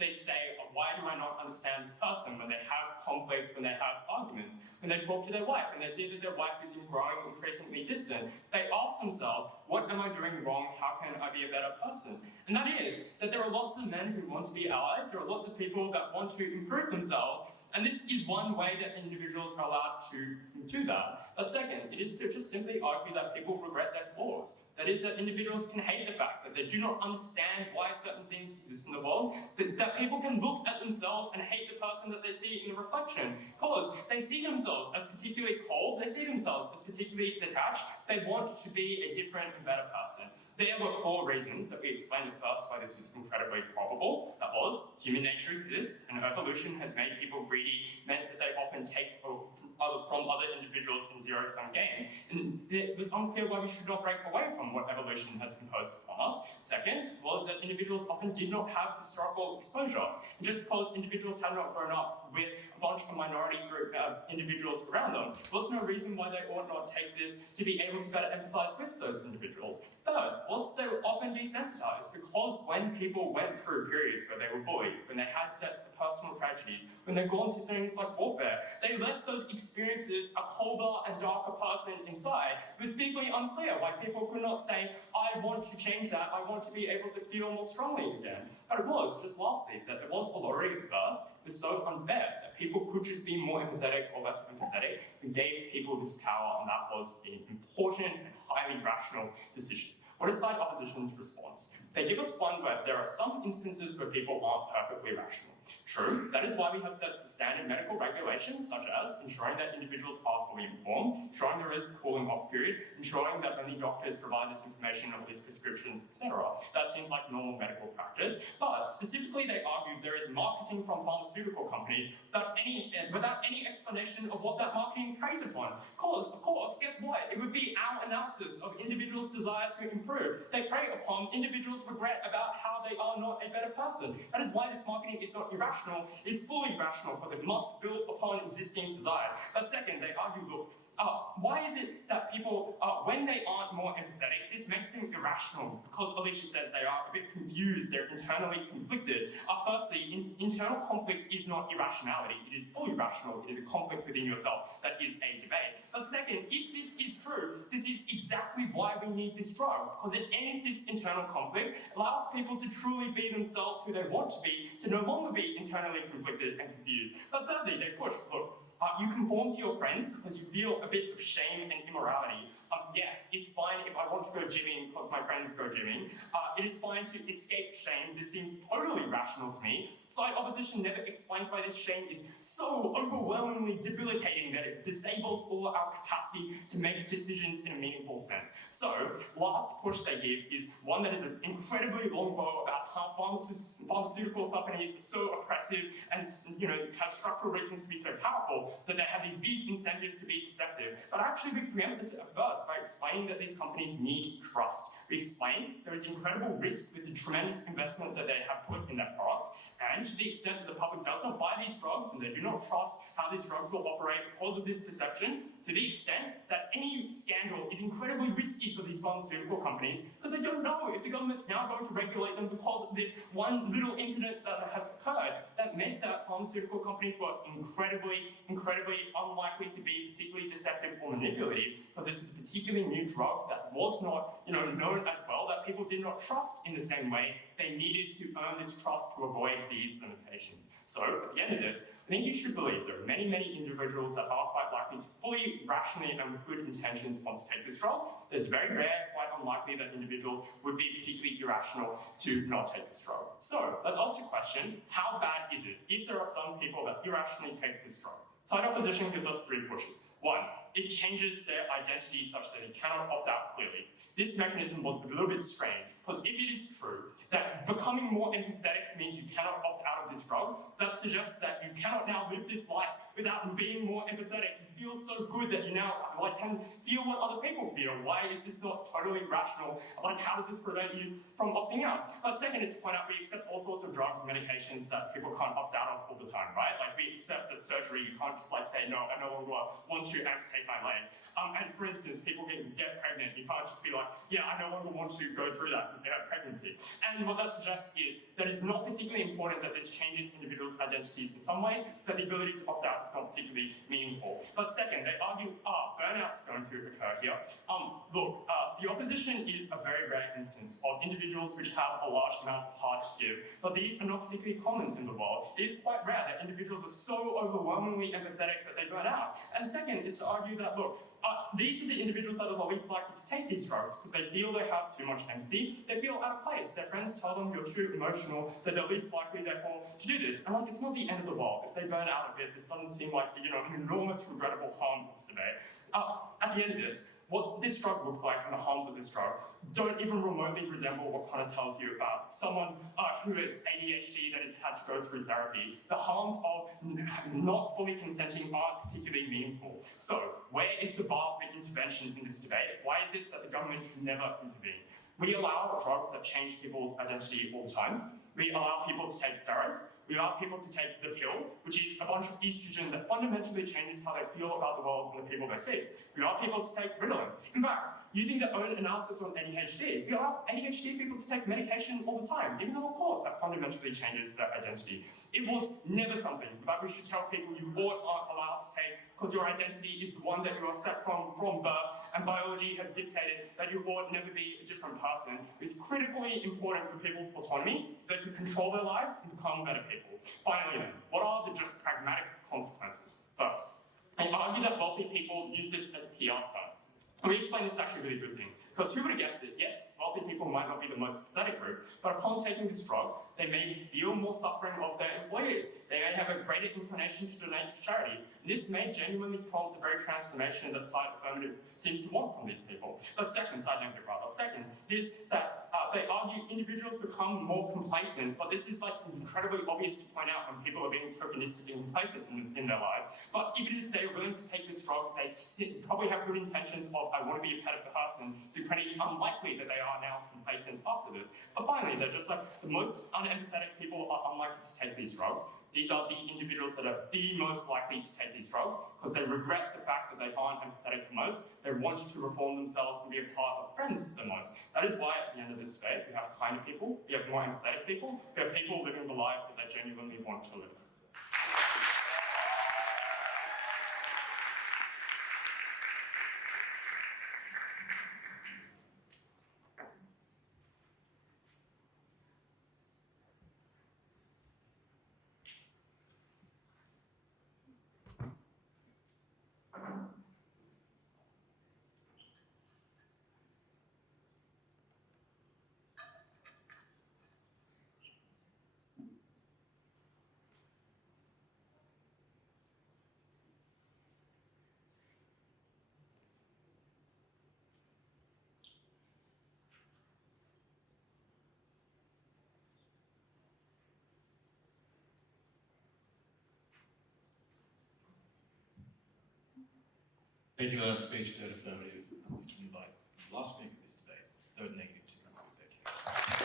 they say, why do I not understand this person? When they have conflicts, when they have arguments, when they talk to their wife and they see that their wife is growing increasingly distant, they ask themselves, what am I doing wrong? How can I be a better person? And that is that there are lots of men who want to be allies, there are lots of people that want to improve themselves, and this is one way that individuals are allowed to do that. But second, it is to just simply argue that people regret their flaws. That is that individuals can hate the fact that they do not understand why certain things exist in the world, that people can look at themselves and hate the person that they see in the reflection, because they see themselves as particularly cold, they see themselves as particularly detached, they want to be a different and better person. There were 4 reasons that we explained at first why this was incredibly probable. That was, human nature exists and evolution has made people greedy greedy meant that they often take from other individuals in zero-sum games, and it was unclear why we should not break away from what evolution has imposed upon us. Second was that individuals often did not have historical exposure, and just because individuals had not grown up with a bunch of minority group individuals around them, was no reason why they ought not take this to be able to better empathize with those individuals. Third was that they were often desensitized, because when people went through periods where they were bullied, when they had sets of personal tragedies, when they'd gone through things like warfare, they left those experiences a colder and darker person inside. It was deeply unclear why people could not say, I want to change that, I want to be able to feel more strongly again. But it was, just lastly, that there was a lottery at birth. It was so unfair that people could just be more empathetic or less empathetic. We gave people this power, and that was an important and highly rational decision. What is side opposition's response? They give us one where there are some instances where people aren't perfectly rational. True, that is why we have sets of standard medical regulations, such as ensuring that individuals are fully informed, ensuring there is a cooling off period, ensuring that only doctors provide this information or these prescriptions, etc. That seems like normal medical practice, but specifically they argue there is marketing from pharmaceutical companies without any explanation of what that marketing preys upon. Of course, guess what? It would be our analysis of individuals' desire to improve. They prey upon individuals' regret about how they are not a better person. That is why this marketing is not irrational, is fully rational, because it must build upon existing desires. But second, they argue, look, why is it that people, when they aren't more empathetic, this makes them irrational? Because Aleisha says they are a bit confused, they're internally conflicted. Firstly, internal conflict is not irrationality, it is fully rational, it is a conflict within yourself that is a debate. But second, if this is true, this is exactly why we need this drug, because it ends this internal conflict, allows people to truly be themselves who they want to be, to no longer be internally conflicted and confused. But thirdly, they push, look, you conform to your friends because you feel a bit of shame and immorality. Yes, it's fine if I want to go gymming because my friends go gymming. It is fine to escape shame. This seems totally rational to me. Side opposition never explains why this shame is so overwhelmingly debilitating that it disables all our capacity to make decisions in a meaningful sense. So, last push they give is one that is an incredibly long bow about how pharmaceutical companies are so oppressive and have structural reasons to be so powerful that they have these big incentives to be deceptive. But actually we preempt this at first by explaining that these companies need trust. We explain there is incredible risk with the tremendous investment that they have put in their products, and to the extent that the public does not buy these drugs and they do not trust how these drugs will operate because of this deception, to the extent that any scandal is incredibly risky for these pharmaceutical companies because they don't know if the government's now going to regulate them because of this one little incident that has occurred that meant that pharmaceutical companies were incredibly unlikely to be particularly deceptive or manipulative, because this is a particularly new drug that was not known as well, that people did not trust in the same way. They needed to earn this trust to avoid these limitations. So at the end of this, I think you should believe there are many individuals that are quite likely to fully, rationally and with good intentions want to take this drug. It's very rare, quite unlikely that individuals would be particularly irrational to not take this drug. So let's ask the question, how bad is it if there are some people that irrationally take this drug? Side opposition gives us 3 pushes. 1, it changes their identity such that they cannot opt out clearly. This mechanism was a little bit strange, because if it is true that becoming more empathetic means you cannot opt out of this drug, that suggests that you cannot now live this life without being more empathetic. You feel so good that you now can feel what other people feel. Why is this not totally rational? How does this prevent you from opting out? But second is to point out we accept all sorts of drugs and medications that people can't opt out of all the time, right? We accept that surgery, you can't just say, no, I no longer want to amputate my leg. And for instance, people get pregnant. You can't just be like, yeah, I no longer want to go through that pregnancy. And what that suggests is that it's not particularly important that this changes individuals' identities in some ways, but the ability to opt out is not particularly meaningful. But second, they argue, burnout's going to occur here. Look, the opposition is a very rare instance of individuals which have a large amount of heart to give, but these are not particularly common in the world. It is quite rare that individuals are so overwhelmingly empathetic that they burn out. And second is to argue that, look, these are the individuals that are the least likely to take these drugs because they feel they have too much empathy, they feel out of place. Their friends tell them you're too emotional, that they're least likely, therefore, to do this. And it's not the end of the world. If they burn out a bit, this doesn't seem like an enormous regrettable harm in this debate. At the end of this, what this drug looks like and the harms of this drug don't even remotely resemble what Conna tells you about someone who has ADHD that has had to go through therapy. The harms of not fully consenting aren't particularly meaningful. So, where is the bar for intervention in this debate? Why is it that the government should never intervene? We allow drugs that change people's identity all the time. We allow people to take steroids. We allow people to take the pill, which is a bunch of estrogen that fundamentally changes how they feel about the world and the people they see. We allow people to take Ritalin. In fact, using their own analysis on ADHD, we allow ADHD people to take medication all the time, even though, of course, that fundamentally changes their identity. It was never something that we should tell people you aren't allowed to take because your identity is the one that you are set from birth, and biology has dictated that you ought never be a different person. It's critically important for people's autonomy, that they could control their lives and become better people. Finally then, what are the just pragmatic consequences? First, I argue that wealthy people use this as a PR stunt. Let me explain this actually a really good thing. Because who would have guessed it? Yes, wealthy people might not be the most pathetic group, but upon taking this drug, they may feel more suffering of their employees. They may have a greater inclination to donate to charity. This may genuinely prompt the very transformation that side affirmative seems to want from these people. But second, side negative rather, second is that they argue individuals become more complacent, but this is like incredibly obvious to point out when people are being tokenistic and complacent in their lives. But even if they're willing to take this drug, they probably have good intentions of, I want to be a better person. It's pretty unlikely that they are now complacent after this. But finally, they're just like the most unempathetic people are unlikely to take these drugs. These are the individuals that are the most likely to take these drugs because they regret the fact that they aren't empathetic the most. They want to reform themselves and be a part of friends the most. That is why at the end of this debate, we have kinder people, we have more empathetic people, we have people living the life that they genuinely want to live. Thank you for that speech, third affirmative. I'd like to invite the last speaker of this debate, third negative, to conclude their case.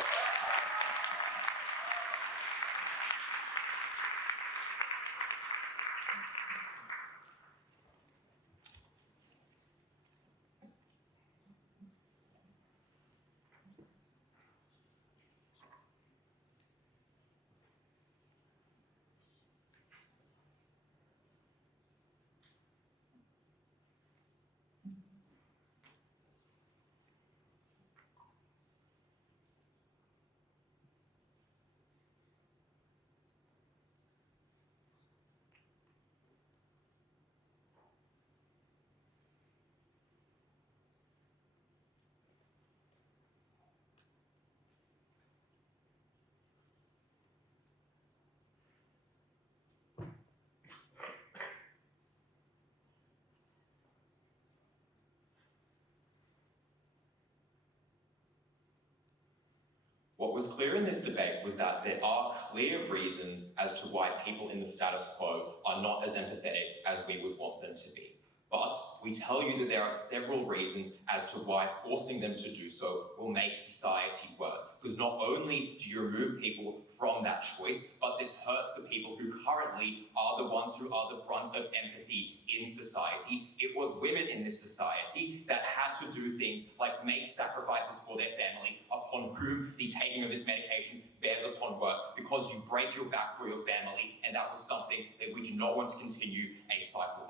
What was clear in this debate was that there are clear reasons as to why people in the status quo are not as empathetic as we would want them to be. But we tell you that there are several reasons as to why forcing them to do so will make society worse. Because not only do you remove people from that choice, but this hurts the people who currently are the ones who are the brunt of empathy in society. It was women in this society that had to do things like make sacrifices for their family, upon whom the taking of this medication bears upon worse, because you break your back for your family, and that was something that we do not want to continue a cycle of.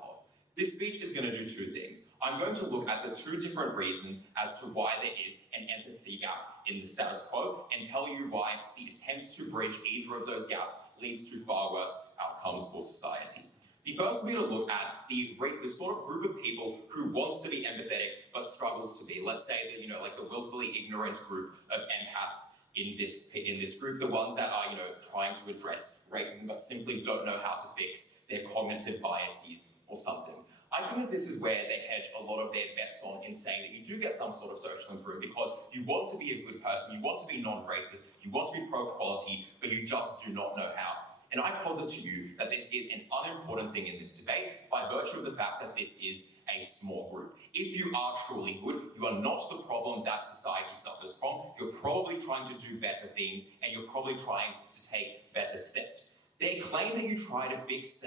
This speech is going to do two things. I'm going to look at the two different reasons as to why there is an empathy gap in the status quo and tell you why the attempt to bridge either of those gaps leads to far worse outcomes for society. The first will be to look at the sort of group of people who wants to be empathetic but struggles to be. Let's say that, like the willfully ignorant group of empaths in this group, the ones that are, trying to address racism but simply don't know how to fix their cognitive biases or something. I think that this is where they hedge a lot of their bets on in saying that you do get some sort of social improvement because you want to be a good person, you want to be non-racist, you want to be pro-equality, but you just do not know how. And I posit to you that this is an unimportant thing in this debate by virtue of the fact that this is a small group. If you are truly good, you are not the problem that society suffers from. You're probably trying to do better things and you're probably trying to take better steps. They claim that you try to fix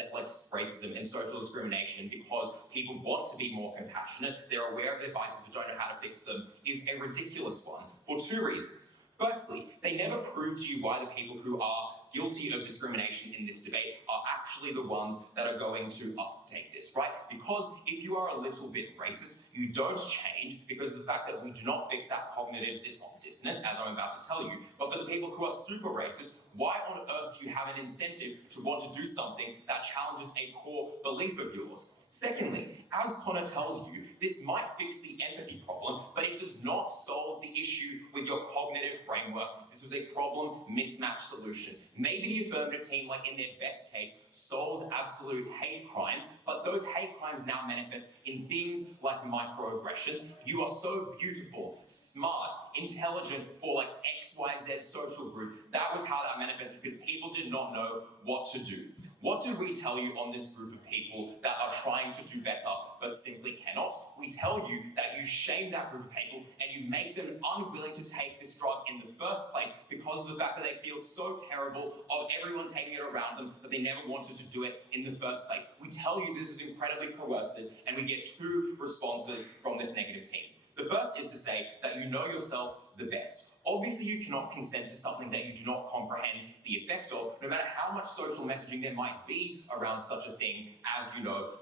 racism and social discrimination because people want to be more compassionate, they're aware of their biases but don't know how to fix them, is a ridiculous one for two reasons. Firstly, they never prove to you why the people who are guilty of discrimination in this debate are actually the ones that are going to uptake this, right? Because if you are a little bit racist, you don't change because of the fact that we do not fix that cognitive dissonance, as I'm about to tell you. But for the people who are super racist, why on earth do you have an incentive to want to do something that challenges a core belief of yours? Secondly, as Conna tells you, this might fix the empathy problem, but it does not solve the issue with your cognitive framework. This was a problem mismatch solution. Maybe the affirmative team, like in their best case, solves absolute hate crimes, but those hate crimes now manifest in things like microaggressions. You are so beautiful, smart, intelligent for like XYZ social group. That was how that manifested because people did not know what to do. What do we tell you on this group of people that are trying to do better but simply cannot? We tell you that you shame that group of people and you make them unwilling to take this drug in the first place because of the fact that they feel so terrible of everyone taking it around them that they never wanted to do it in the first place. We tell you this is incredibly coercive and we get two responses from this negative team. The first is to say that you know yourself the best. Obviously, you cannot consent to something that you do not comprehend the effect of, no matter how much social messaging there might be around such a thing as,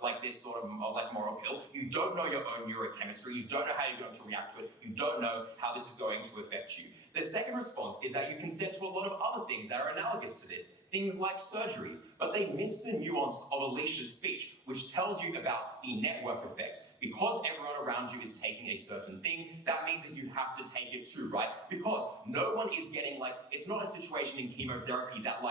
like this sort of like moral pill. You don't know your own neurochemistry. You don't know how you're going to react to it. You don't know how this is going to affect you. The second response is that you consent to a lot of other things that are analogous to this, things like surgeries, but they miss the nuance of Aleisha's speech, which tells you about the network effect. Because everyone around you is taking a certain thing, that means that you have to take it too, right? Because no one is getting it's not a situation in chemotherapy that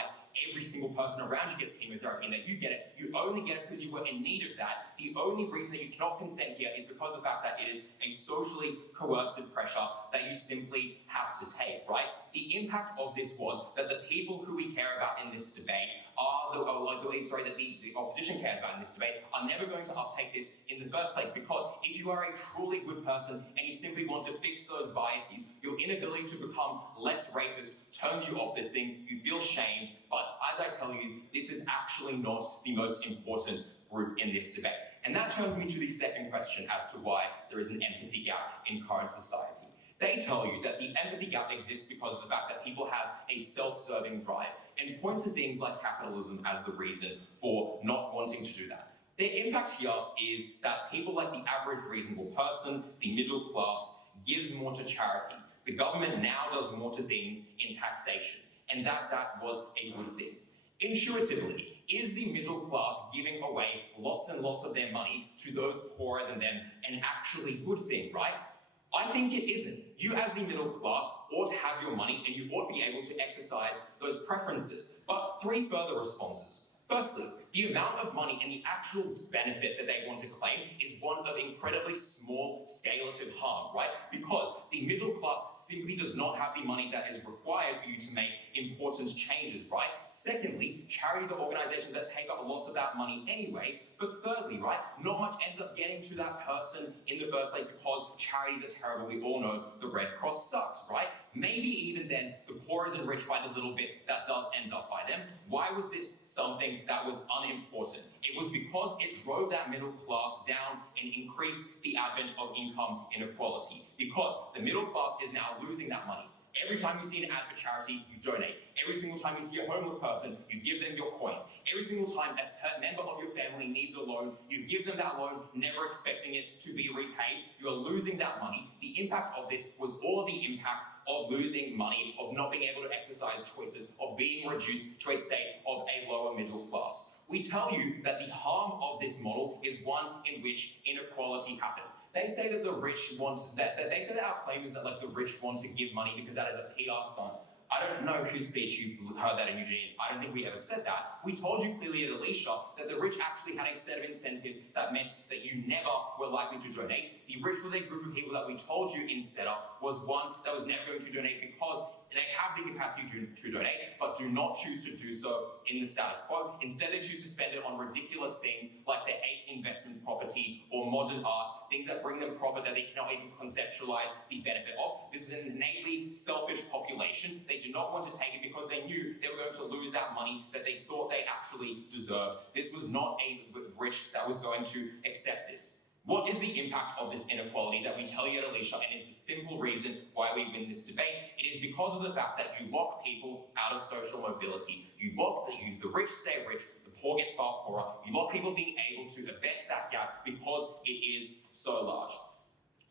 every single person around you gets chemotherapy and that you get it. You only get it because you were in need of that. The only reason that you cannot consent here is because of the fact that it is a socially coercive pressure that you simply have to take, right? The impact of this was that the people who we care about in this debate that the opposition cares about in this debate are never going to uptake this in the first place, because if you are a truly good person and you simply want to fix those biases, your inability to become less racist turns you off this thing, you feel shamed, but as I tell you, this is actually not the most important group in this debate. And that turns me to the second question as to why there is an empathy gap in current society. They tell you that the empathy gap exists because of the fact that people have a self-serving drive and point to things like capitalism as the reason for not wanting to do that. Their impact here is that people like the average reasonable person, the middle class, gives more to charity. The government now does more to things in taxation, and that was a good thing. Intuitively, is the middle class giving away lots and lots of their money to those poorer than them an actually good thing, right? I think it isn't. You as the middle class ought to have your money and you ought to be able to exercise those preferences. But three further responses. Firstly, the amount of money and the actual benefit that they want to claim is one of incredibly small scalative harm, right? Because the middle class simply does not have the money that is required for you to make important changes, right? Secondly, charities are organizations that take up lots of that money anyway. But thirdly, right, not much ends up getting to that person in the first place because charities are terrible. We all know the Red Cross sucks, right? Maybe even then, the poor is enriched by the little bit that does end up by them. Why was this something that was unimportant? It was because it drove that middle class down and increased the advent of income inequality. Because the middle class is now losing that money. Every time you see an ad for charity, you donate. Every single time you see a homeless person, you give them your coins. Every single time a member of your family needs a loan, you give them that loan, never expecting it to be repaid. You are losing that money. The impact of this was all of the impacts of losing money, of not being able to exercise choices, of being reduced to a state of a lower middle class. We tell you that the harm of this model is one in which inequality happens. They say that the rich want, they say that our claim is that the rich want to give money because that is a PR stunt. I don't know whose speech you heard that in Eugene. I don't think we ever said that. We told you clearly at Aleisha that the rich actually had a set of incentives that meant that you never were likely to donate. The rich was a group of people that we told you in setup was one that was never going to donate because they have the capacity to donate, but do not choose to do so in the status quo. Instead, they choose to spend it on ridiculous things like their 8 investment property or modern art, things that bring them profit that they cannot even conceptualize the benefit of. This is an innately selfish population. They do not want to take it because they knew they were going to lose that money that they thought they actually deserved. This was not a rich that was going to accept this. What is the impact of this inequality that we tell you at Aleisha, and is the simple reason why we win this debate? It is because of the fact that you lock people out of social mobility. You lock the rich stay rich, the poor get far poorer. You lock people being able to abet that gap because it is so large.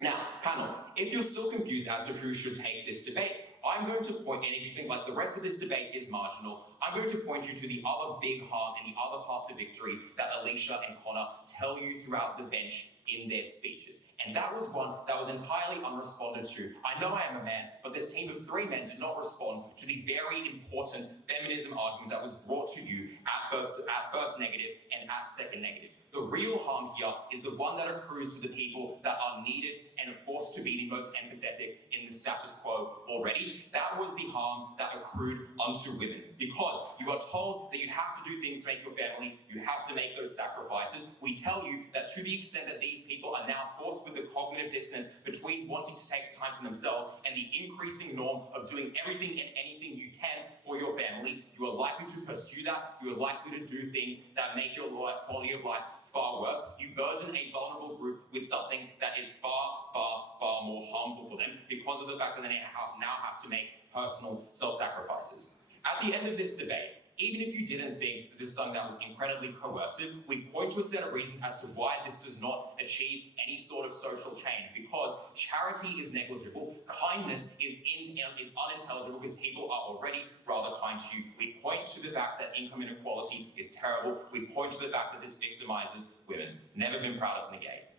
Now, panel, if you're still confused as to who should take this debate, I'm going to point, and if you think like the rest of this debate is marginal, I'm going to point you to the other big harm and the other path to victory that Aleisha and Conna tell you throughout the bench in their speeches. And that was one that was entirely unresponded to. I know I am a man, but this team of 3 men did not respond to the very important feminism argument that was brought to you at first negative and at second negative. The real harm here is the one that accrues to the people that are needed and forced to be the most empathetic in the status quo already. That was the harm that accrued onto women, because you are told that you have to do things to make your family, you have to make those sacrifices. We tell you that to the extent that these people are now forced with the cognitive dissonance between wanting to take time for themselves and the increasing norm of doing everything and anything you can for your family, you are likely to pursue that, you are likely to do things that make your quality of life far worse. You burden a vulnerable group with something that is far, far, far more harmful for them because of the fact that they now have to make personal self-sacrifices. At the end of this debate, even if you didn't think that this is something that was incredibly coercive, we point to a set of reasons as to why this does not achieve any sort of social change, because charity is negligible, kindness is unintelligible because people are already rather kind to you. We point to the fact that income inequality is terrible. We point to the fact that this victimizes women. Never been proud as negate.